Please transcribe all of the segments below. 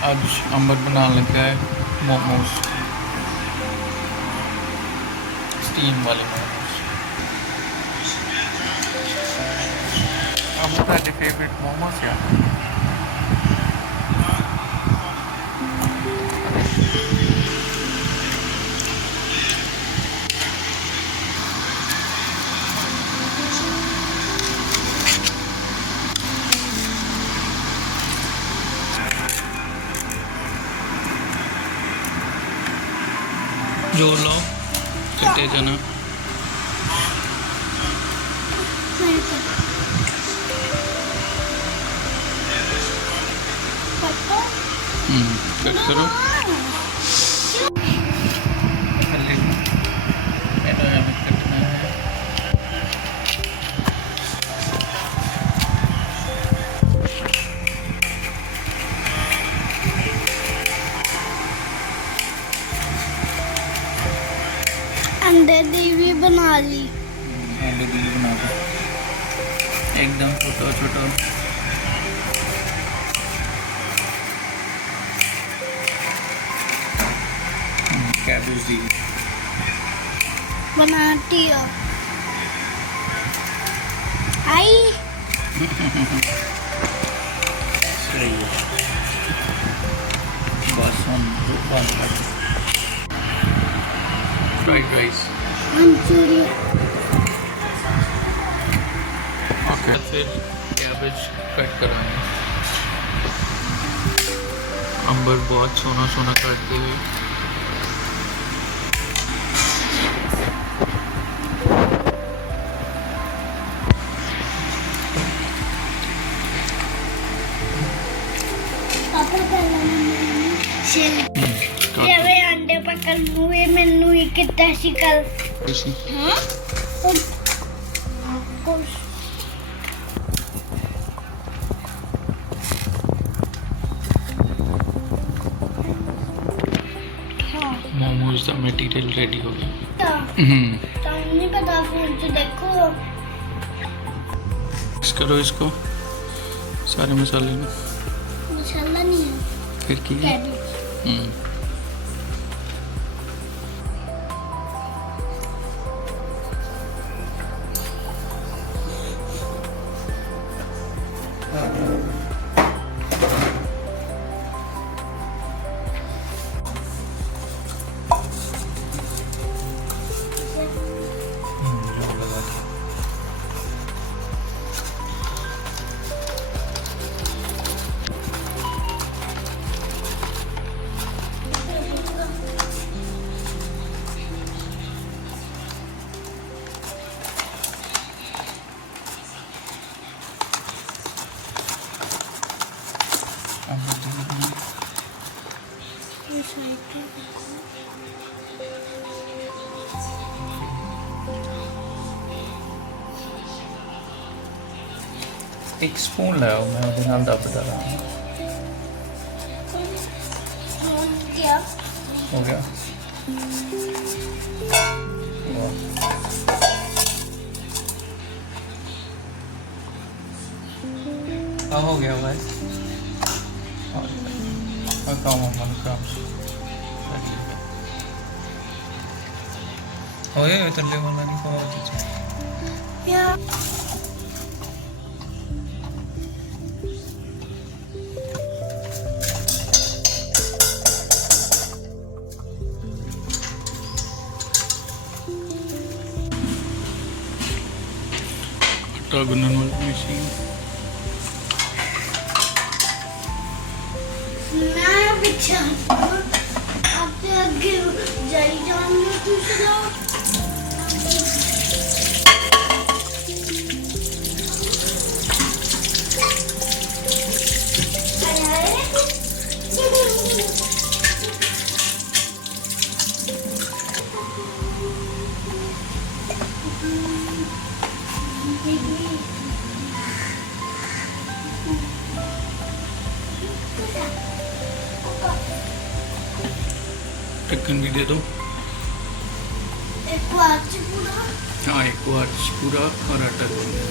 आज अंबर बनाने लगा है मोमोज, स्टीम वाले मोमोज। अब ਤੁਹਾਡੇ फेवरेट मोमोज क्या? जोर लाओ, कटे जाना। कट करो। कटना है। अंडे दी भी बना ली। अंडे दी भी बना दी, एकदम छोटा छोटा। कैबेज दी बनाती हो आई। सही है। बस हम बंद कर दो। Fried rice, Manchurian. ओके, फिर कैबेज कट कराना। अंबर बहुत सोना सोना काटते हुए। पापा जब अंडे पकड़ हुए मैनू ही कितना शिकल। खुशी हाँ मोमोज का मटेरियल रेडी हो गया। नहीं पता, फोन से देखो। मिक्स करो इसको सारे मसाले में। मसाला नहीं है, फिर की कैबेज। एक स्पून लाओ, मैं ਉਹਦੇ ਨਾਲ ਦੱਬਦਾ ਰਹਾਂ। क्या हो गया? वाह, हो गया भाई। काम होए थल्ले वाला नहीं पहुंच। या आटा गुनने वाली मशीन। मैं पीछे आपके आगे जाई जाऊंगी दूसरा। ढक्कन भी दे दो। एक बार पूरा। हाँ, एक बार पूरा और आटा गूंद दो।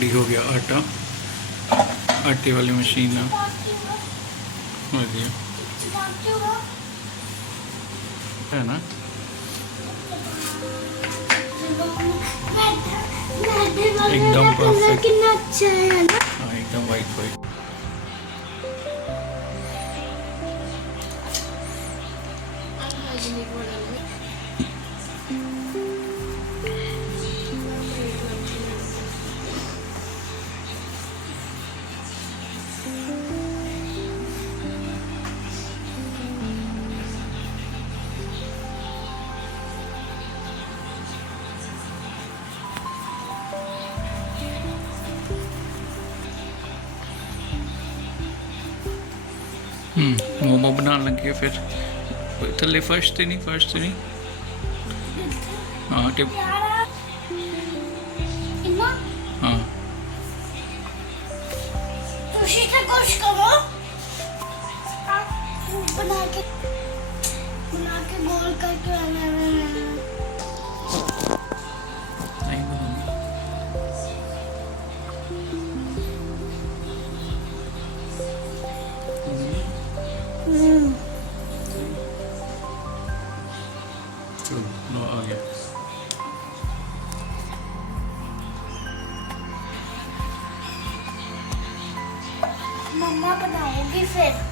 रेडी हो गया आटा आटे वाली मशीन बढ़िया है ना एकदम परफेक्ट कितना अच्छा है ना हाँ एकदम वाइट वाइट मोमो बनाने लगे फिर थले फर्श ते नहीं हाँ टिप हाँ खुशी से कुछ करो बना के गोल करके नहीं बनाऊंगी चलो लो आ गया मम्मा बनाओगी फिर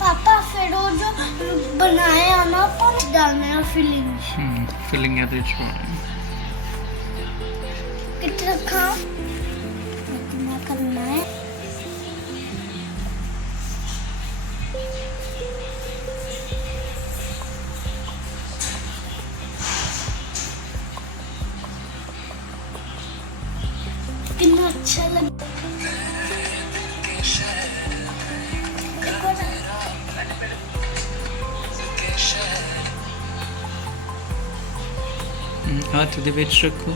पापा फिर वो जो बनाया ना पर डालना है फिलिंग फिलिंग है रिच कितना खाओ कितना करना है कितना अच्छा लग हाथ दे विच रखो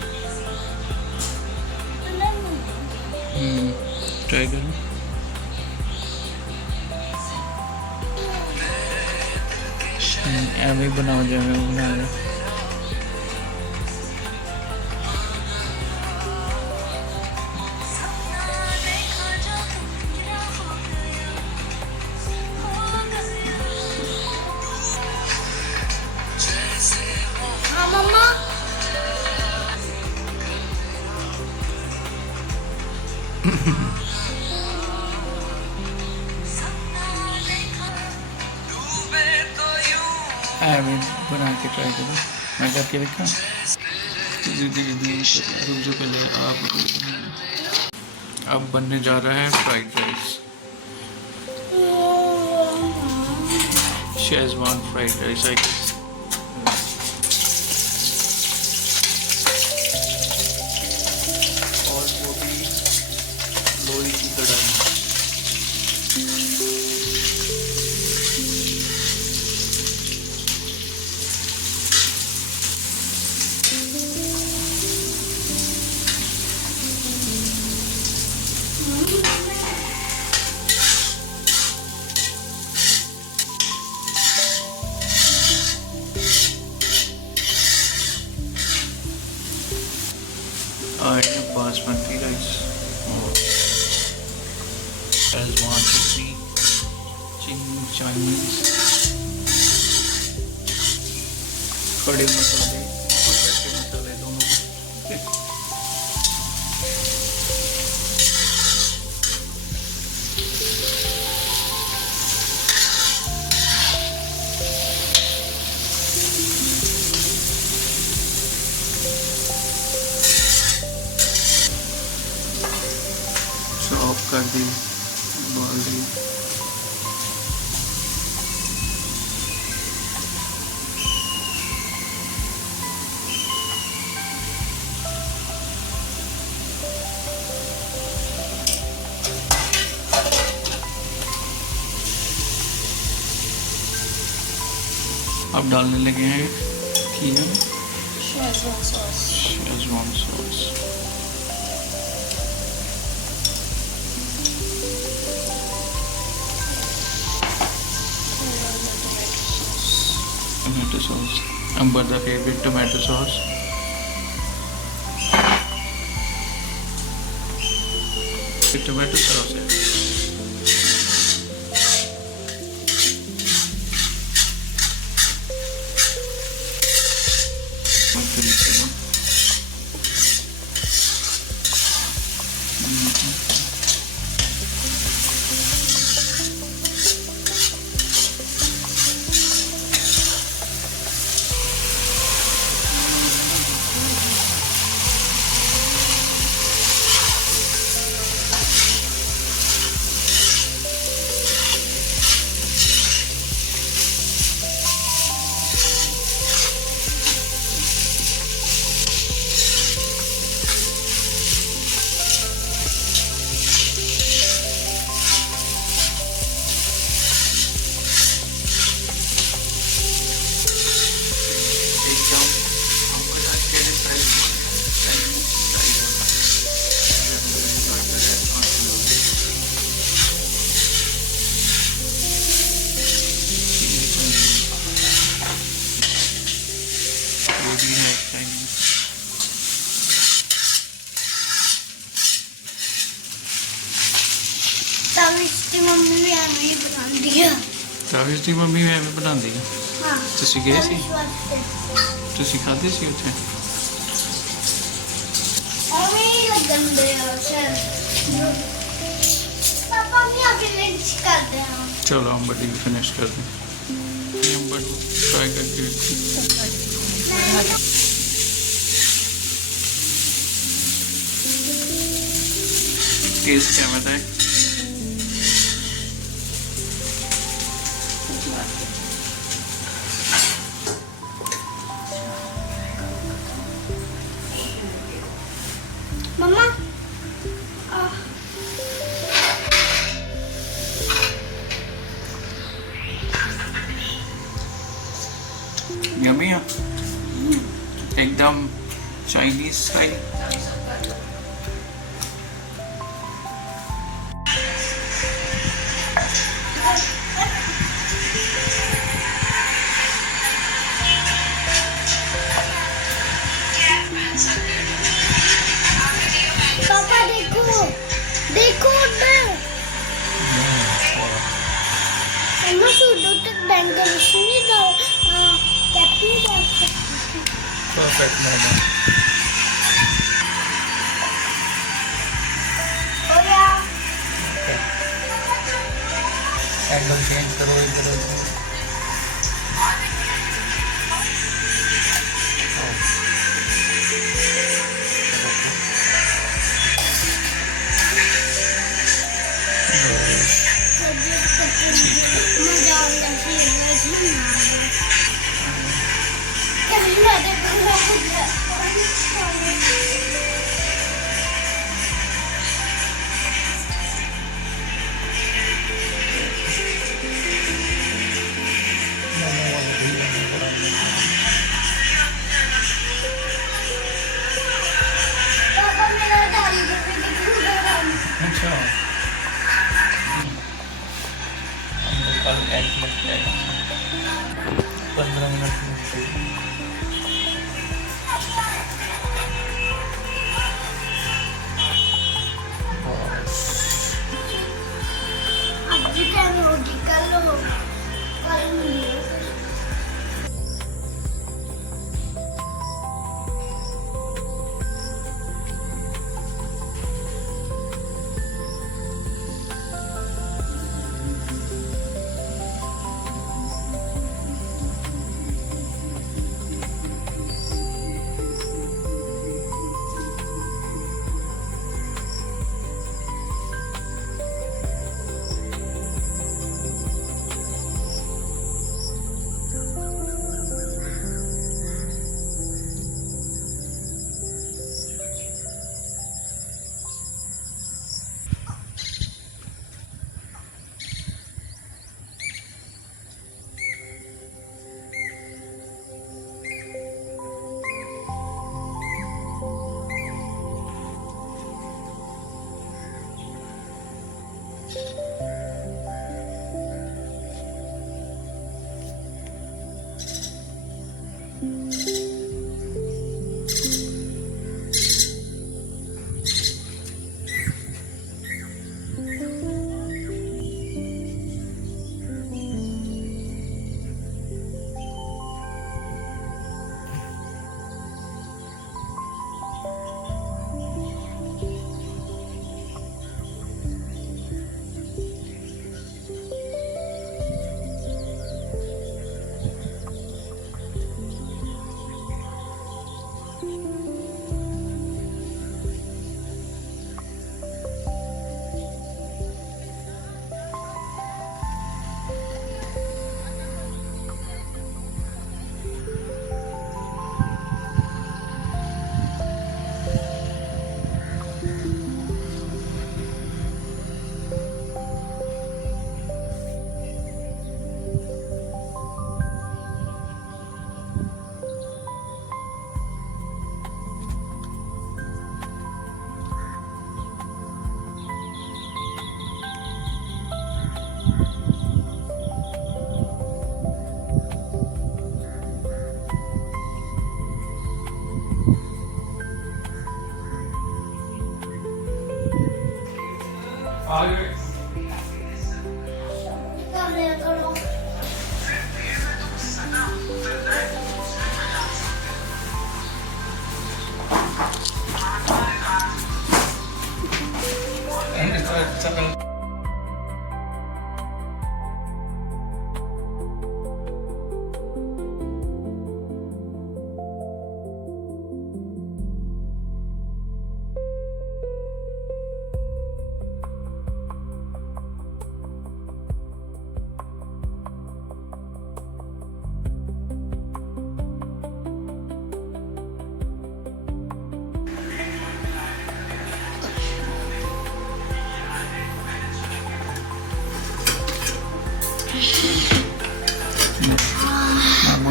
ट्राई करो एवं बनाओ जैसे बना रहे हाँ मम्मा एवं बना के ट्राई करो मैं करके देखा दीदी रुक जो पहले आप अब बनने जा रहा है fried rice Szechuan fried rice I guess और वो भी लोई की कढ़ाई बासमती राइस और शेजवान चटनी चाइनीज खड़े मसाले और वैसे मसाले दोनों ऑफ कर दी उबाल दी अब डालने लगे हैं खीरा, Szechuan sauce. Szechuan sauce, tomato sauce, Ambar the favourite tomato sauce, tomato sauce है। इसकी मम्मी भी ऐਵੇਂ ਹੀ ਬਣਾਉਂਦੀ ਆ। ਤਾਵੀਜ਼ ਦੀ ਮੰਮੀ ਵੀ ਐਵੇਂ ਬਣਾਉਂਦੀ ਆ। ਹਾਂ ਤੁਸੀਂ ਗਏ ਸੀ? ਐਵੇਂ ਤੁਸੀਂ ਖਾਧੇ ਸੀ ਉੱਥੇ? ਹੀ ਲੱਗਦੇ ਆ ਸਰ। ਪਾਪਾ ਵੀ ਅਭੀ ਲੰਚ ਕਰਦੇ ਆ। ਚਲੋ ਅੰਬਰ ਦੀ ਵੀ ਫਿਨਿਸ਼ ਕਰ ਦੇ। ਅੰਬਰ ਟਰਾਈ ਕਰਕੇ ਦੇਖੋ। टेस्ट क्या बताए? मम्मा यम्मी है एकदम चाइनीज स्टाइल। पापा देखो देखो उधर मम्मा सूडो तक डेकोरेशन नहीं दो कैप्टन डाल परफेक्ट मामा। हो गया। एंगल चेंज करो इधर उधर। मजा आता पापा मेरा डाली अच्छा कल एग लगता है 15 मिनट में। अब भी टाइम होगी कल नहीं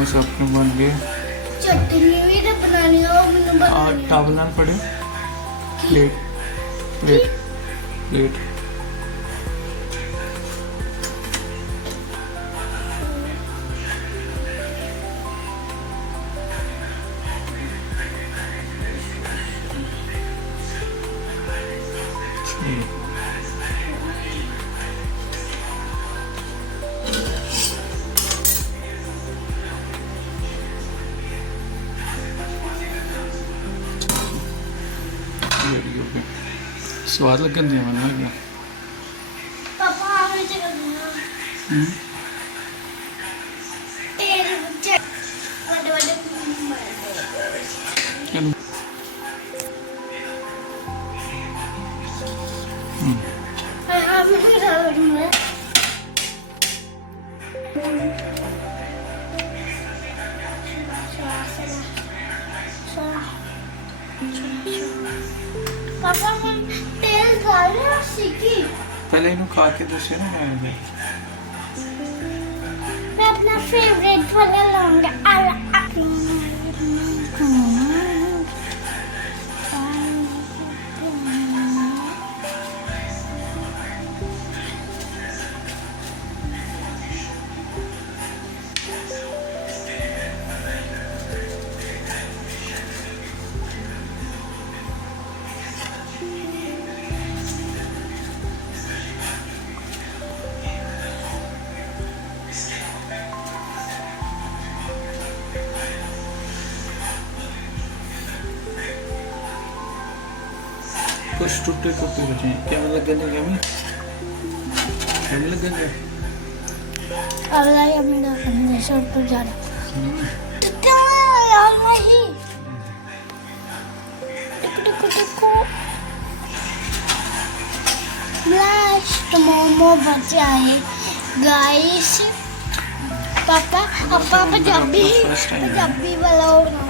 मोमोज अपने बन गए चटनी भी तो बनानी हो मैंने और बनानी टॉवल ना पड़े प्लेट प्लेट प्लेट स्वाद लगन दिया मैंने क्या पापा हमें चलना तेरे बच्चे बड़े बड़े आप भी डालोगे पापा हम तेल डाल रहे हैं सीखी पहले इन्हों खा के दसे ना मैं मैं अपना फेवरेट वाला लाऊंगा कुछ टूटे टूटे बचे हैं क्या लगन है क्या लगन है अब लाइए मेरा कंधे से ऊपर जा रहा तो क्या यार नहीं टुक टुक लास्ट मोमो बचे आए गाइस पापा पापा जब भी वाला होगा